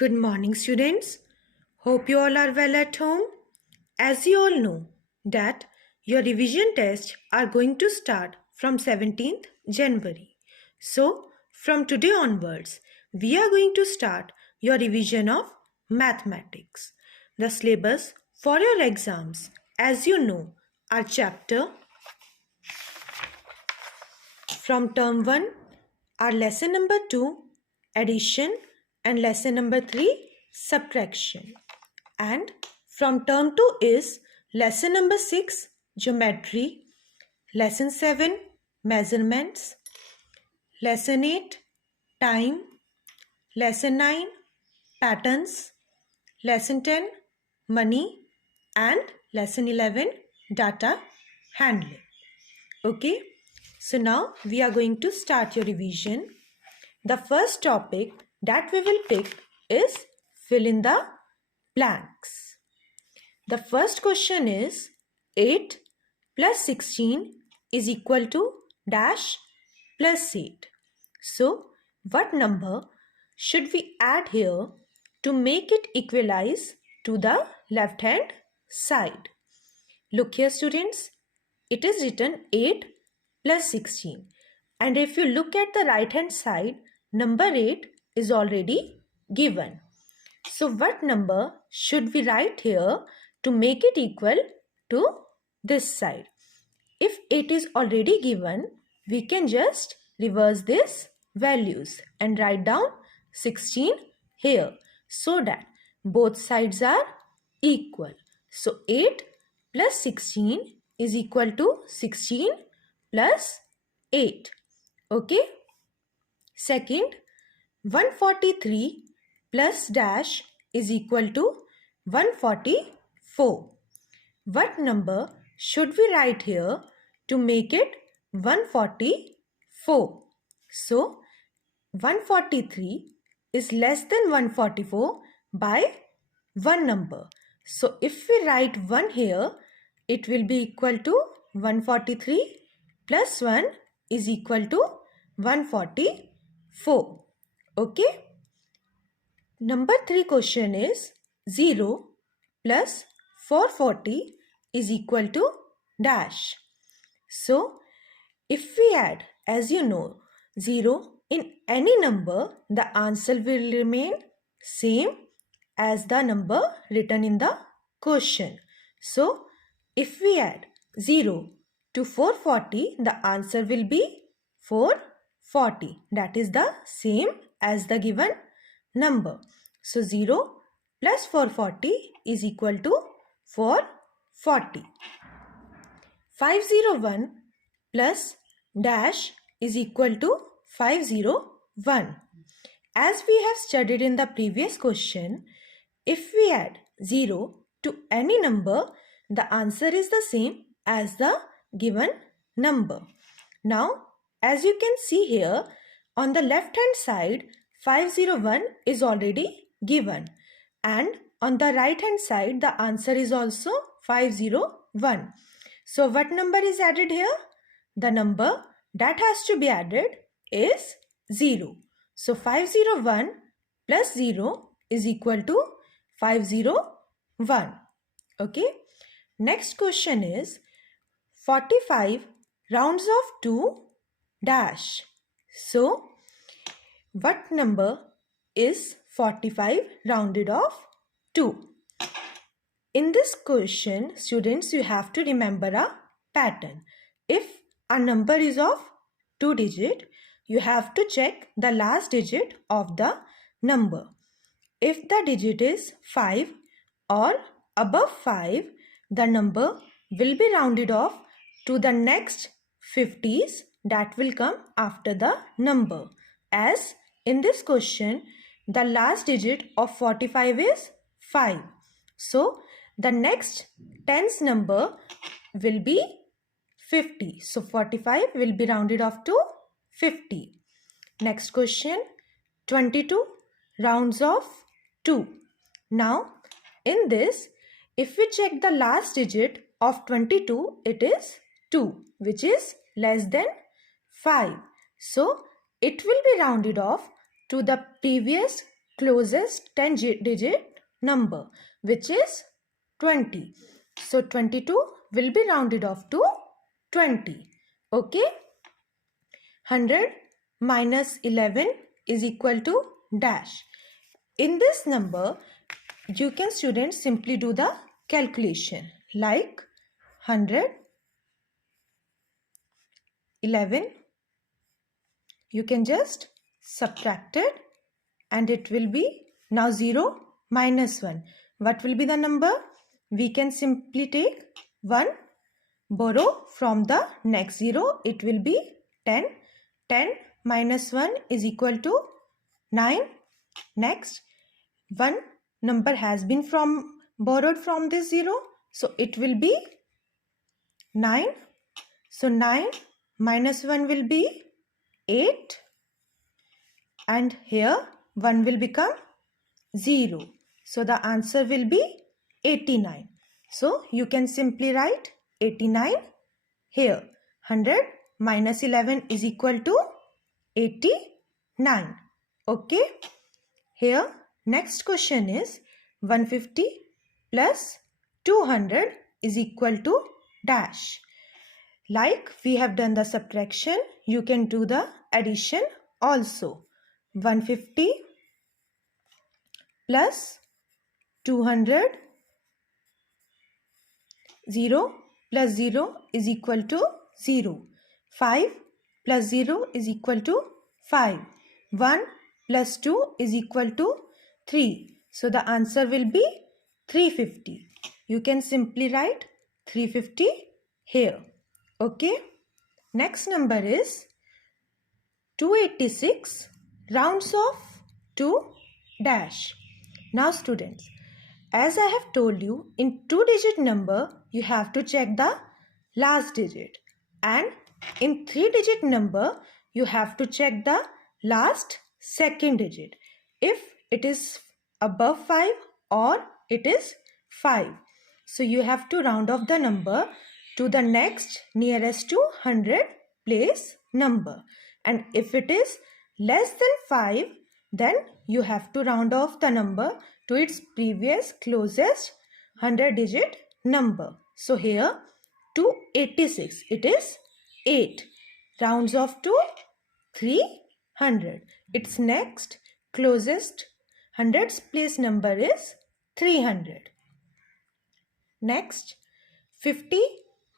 Good morning, students. Hope you all are well at home. As you all know that your revision tests are going to start from 17th January. So, from today onwards, we are going to start your revision of mathematics. The syllabus for your exams, as you know, are chapter from term 1 are lesson number 2, addition, and lesson number 3, subtraction. And from term 2 is lesson number 6, geometry, lesson 7, measurements, lesson 8, time, lesson 9, patterns, lesson 10, money, and lesson 11, data handling. Okay, so now we are going to start your revision. The first topic that we will pick is fill in the blanks. The first question is 8 plus 16 is equal to dash plus 8. So, what number should we add here to make it equalize to the left hand side? Look here, students. It is written 8 plus 16. And if you look at the right hand side, number 8 is already given. So what number should we write here to make it equal to this side? If 8 is already given, we can just reverse these values and write down 16 here so that both sides are equal. So 8 plus 16 is equal to 16 plus 8. Okay. Second, 143 plus dash is equal to 144. What number should we write here to make it 144? So, 143 is less than 144 by one number. So, if we write 1 here, it will be equal to 143 plus 1 is equal to 144. Okay. Number 3 question is 0 plus 440 is equal to dash. So, if we add, as you know, 0 in any number, the answer will remain same as the number written in the question. So, if we add 0 to 440, the answer will be 440. That is the same as the given number. So 0 plus 440 is equal to 440. 501 plus dash is equal to 501. As we have studied in the previous question, if we add 0 to any number, the answer is the same as the given number. Now, as you can see here, on the left hand side, 501 is already given, and on the right hand side the answer is also 501. So what number is added here? The number that has to be added is 0. So 501 plus 0 is equal to 501. Okay. Next question is 45 rounds off to dash. So what number is 45 rounded off to? In this question, students, you have to remember a pattern. If a number is of 2 digit, you have to check the last digit of the number. If the digit is 5 or above 5, the number will be rounded off to the next 50s that will come after the number. As in this question, the last digit of 45 is 5. So, the next tens number will be 50. So, 45 will be rounded off to 50. Next question, 22 rounds off 2. Now, in this, if we check the last digit of 22, it is 2, which is less than 5. So, it will be rounded off to the previous closest 10-digit number, which is 20. So 22 will be rounded off to 20. Okay. 100 minus 11 is equal to dash. In this number, you can, students, simply do the calculation like 100, 11. You can just subtract it and it will be now 0 minus 1. What will be the number? We can simply take 1, borrow from the next 0. It will be 10. 10 minus 1 is equal to 9. Next, one number has been borrowed from this 0. So it will be 9. So 9 minus 1 will be 8. And here 1 will become 0. So the answer will be 89. So you can simply write 89 here. 100 minus 11 is equal to 89. Okay. Here next question is 150 plus 200 is equal to dash. Like we have done the subtraction, you can do the addition also. 150 plus 200, 0 plus 0 is equal to 0. 5 plus 0 is equal to 5. 1 plus 2 is equal to 3. So the answer will be 350. You can simply write 350 here. Okay. Next number is 286 rounds off to dash. Now students, as I have told you, in 2-digit number you have to check the last digit, and in 3-digit number you have to check the last second digit, if it is above 5 or it is 5. So you have to round off the number to the next nearest to 100 place number, and if it is less than 5, then you have to round off the number to its previous closest 100-digit number. So here 286, it is 8. Rounds off to 300. Its next closest 100th place number is 300. Next, 50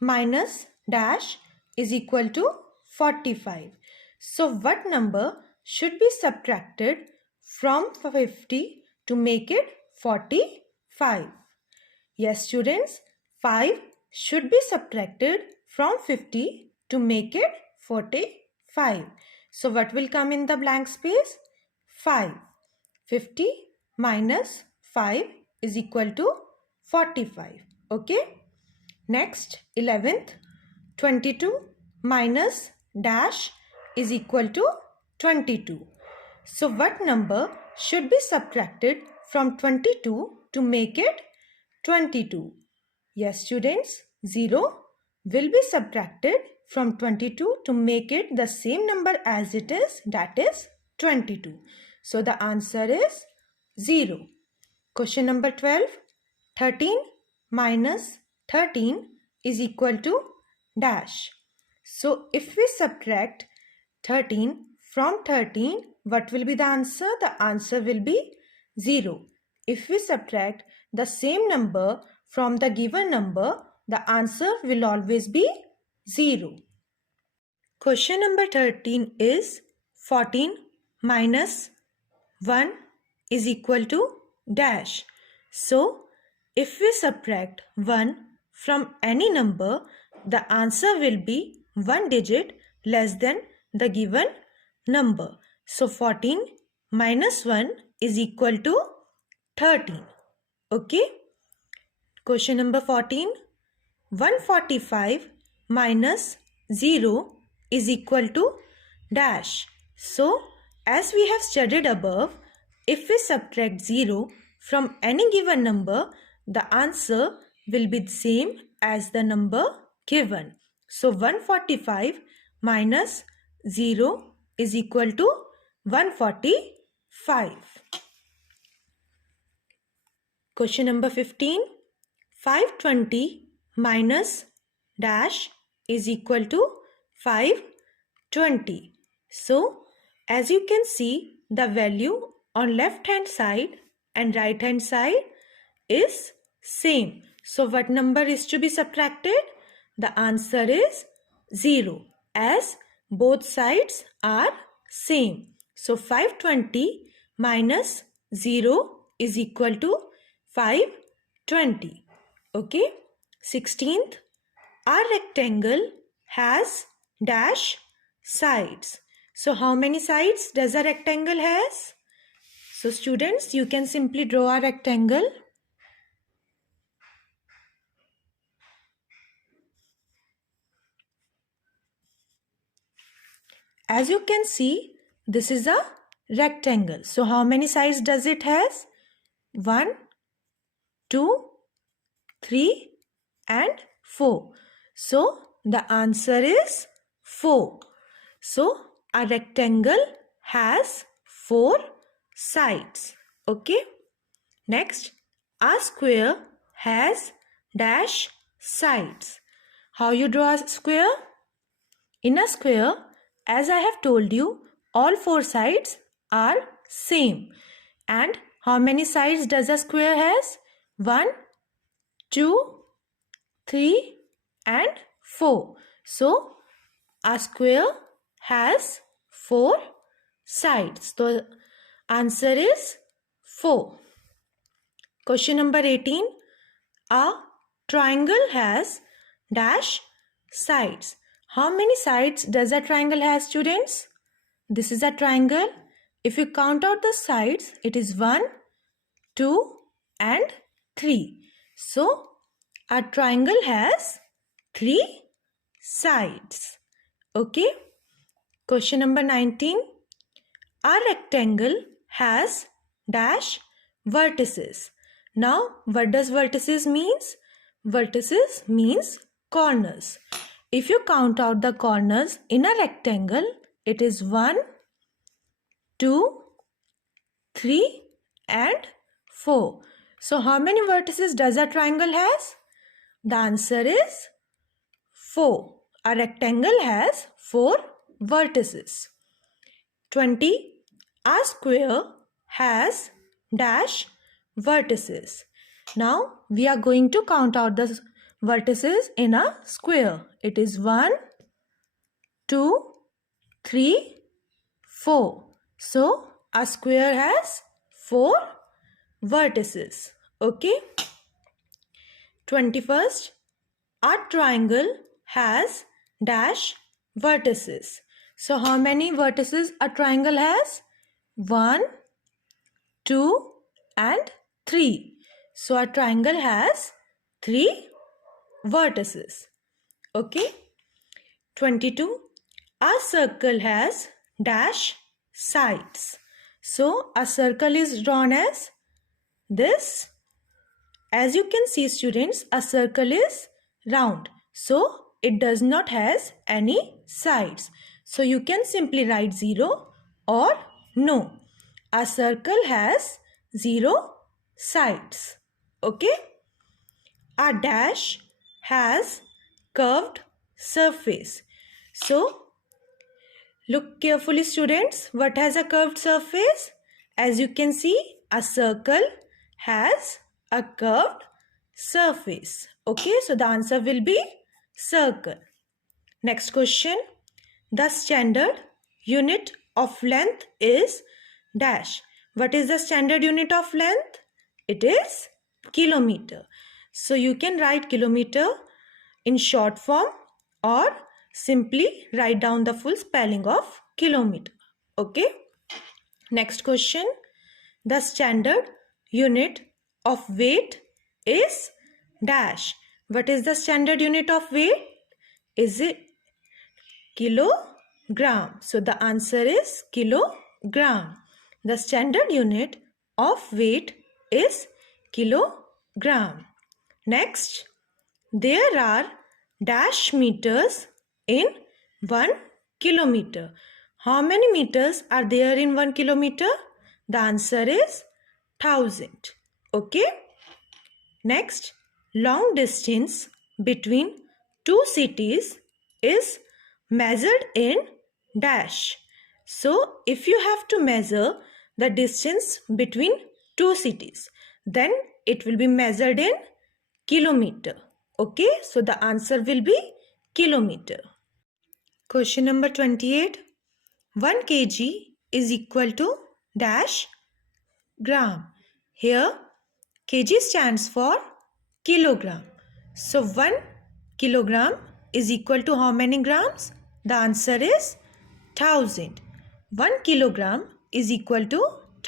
minus dash is equal to 45. So what number should be subtracted from 50 to make it 45? Yes, students, 5 should be subtracted from 50 to make it 45. So what will come in the blank space? 5. 50 minus 5 is equal to 45. Okay. Next, 11th, 22 minus dash is equal to 22. So what number should be subtracted from 22 to make it 22? Yes, students, 0 will be subtracted from 22 to make it the same number as it is, that is 22. So the answer is 0. Question number 12. 13 minus 13 is equal to dash. So if we subtract 13 from 13, what will be the answer? The answer will be 0. If we subtract the same number from the given number, the answer will always be 0. Question number 13 is 14 minus 1 is equal to dash. So if we subtract 1 from any number, the answer will be 1 digit less than the given number. So 14 minus 1 is equal to 13. Okay. Question number 14. 145 minus 0 is equal to dash. So as we have studied above, if we subtract 0 from any given number, the answer will be the same as the number given. So 145 minus 0 is equal to 145. Question number 15. 520 minus dash is equal to 520. So, as you can see, the value on left hand side and right hand side is same. So, what number is to be subtracted? The answer is 0, as both sides are same. So, 520 minus 0 is equal to 520. Okay. 16th, our rectangle has dash sides. So how many sides does a rectangle has? So students, you can simply draw a rectangle. As you can see, this is a rectangle. So how many sides does it has? 1, 2, 3 and 4. So the answer is 4. So a rectangle has 4 sides. Okay. Next, a square has dash sides. How you draw a square? In a square, as I have told you, all 4 sides are same. And how many sides does a square has? 1, 2, 3 and 4. So, a square has 4 sides. So, answer is 4. Question number 18. A triangle has dash sides. How many sides does a triangle have, students? This is a triangle. If you count out the sides, it is 1, 2 and 3. So, a triangle has 3 sides. Okay. Question number 19. A rectangle has dash vertices. Now, what does vertices means? Vertices means corners. If you count out the corners in a rectangle, it is 1, 2, 3 and 4. So, how many vertices does a triangle has? The answer is 4. A rectangle has 4 vertices. 20. A square has dash vertices. Now, we are going to count out the vertices in a square. It is 1, 2, 3, 4. So, a square has 4 vertices. Okay. 21st, a triangle has dash vertices. So, how many vertices a triangle has? 1, 2 and 3. So, a triangle has 3 vertices. Okay. 22. A circle has dash sides. So, a circle is drawn as this. As you can see, students, a circle is round. So, it does not has any sides. So, you can simply write 0 or no. A circle has 0 sides. Okay. A dash has curved surface. So, look carefully, students. What has a curved surface? As you can see, a circle has a curved surface. Okay, so the answer will be circle. Next question. The standard unit of length is dash. What is the standard unit of length? It is kilometer. So you can write kilometer in short form or simply write down the full spelling of kilometer. Okay. Next question. The standard unit of weight is dash. What is the standard unit of weight? Is it kilogram? So the answer is kilogram. The standard unit of weight is kilogram. Next, there are dash meters in 1 kilometer. How many meters are there in 1 kilometer? The answer is 1000. Okay. Next, long distance between two cities is measured in dash. So, if you have to measure the distance between two cities, then it will be measured in kilometer. Okay, so the answer will be kilometer. Question number 28. 1 kg is equal to dash gram. Here, kg stands for kilogram. So, 1 kilogram is equal to how many grams? The answer is 1000. 1 kilogram is equal to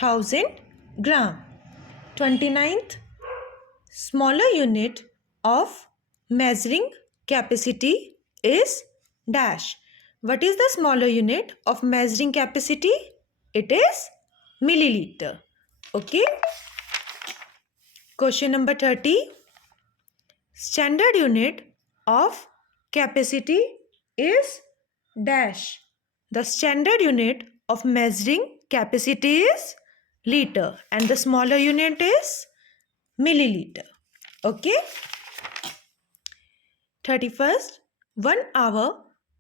1000 gram. 29th, smaller unit of measuring capacity is dash. What is the smaller unit of measuring capacity? It is milliliter. Okay. Question number 30. Standard unit of capacity is dash. The standard unit of measuring capacity is liter and the smaller unit is milliliter. Okay. 31st, 1 hour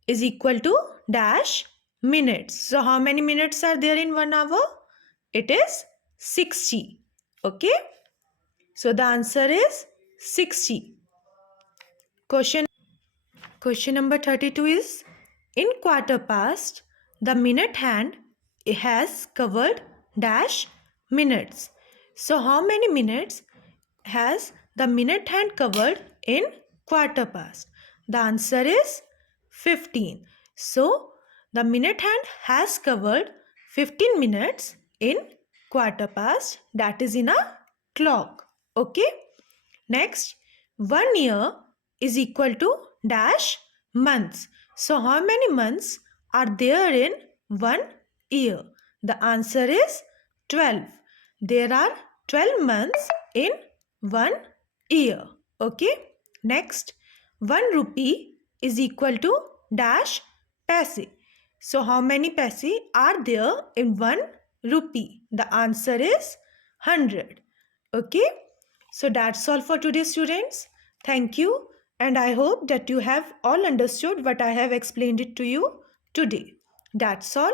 is equal to dash minutes. So how many minutes are there in 1 hour? It is 60. Okay. So the answer is 60. Question number 32 is, in quarter past, the minute hand has covered dash minutes. So how many minutes has the minute hand covered in quarter past? The answer is 15. So the minute hand has covered 15 minutes in quarter past, that is in a clock. Okay. Next, 1 year is equal to dash months. So how many months are there in 1 year? The answer is 12. There are 12 months in 1 year. Okay. Next, 1 rupee is equal to dash paise. So how many paise are there in 1 rupee? The answer is 100. Okay. So that's all for today, students. Thank you, and I hope that you have all understood what I have explained it to you today. That's all.